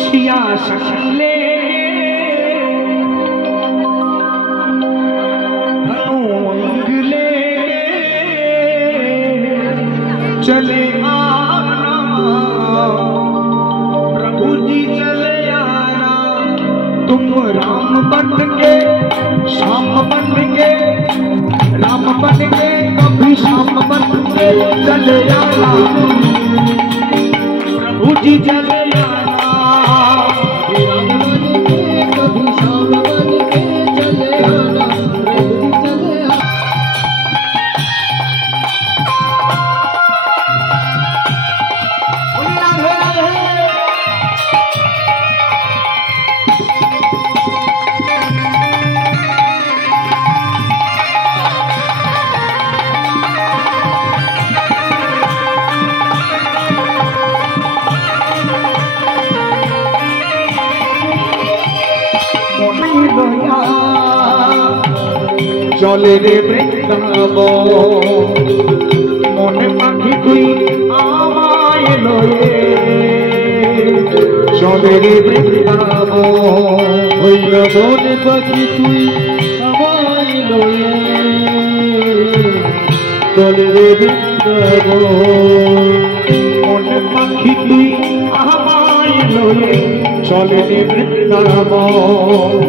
শিয়া শাকিলে चले आना प्रभु जी चले आना तुम राम बन के श्याम बन के राम बन के कभी श्याम बन के चले आना प्रभु जी चले आना राम बन के कभी श्याम बन के चले आना प्रभु जी चले आना। चले रे वृंदावन मने पाखी तुई आमाय लये चले रे वृंदावन मने पाखी तुई आमाय लये चले रे वृंदावन मने पाखी तुई आमाय लये चले रे वृंदावन